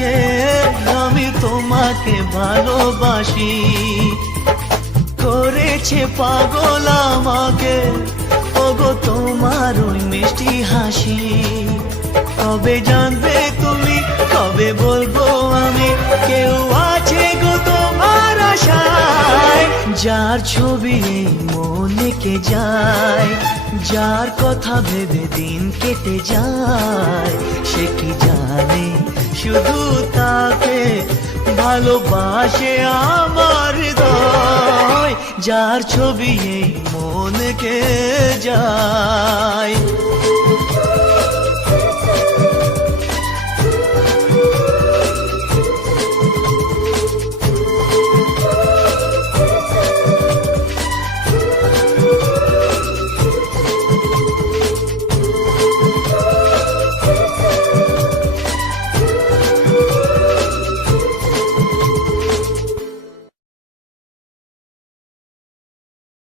থেকে আমি তোমাকে ভালোবাসি। করেছে পাগল আমাকে ওগো তোমার ওই মিষ্টি হাসি। কবে জানবে তুমি, কবে বলবো আমি, কেউ আছে গো তোমার আশায়। যার ছবি এই মনে কে যায়, যার কথা ভেবে দিন কেটে যায়, সে কি জানে শুধু তাকে ভালোবাসে আমার হৃদয়। যার ছবি এই মনে কে যায়।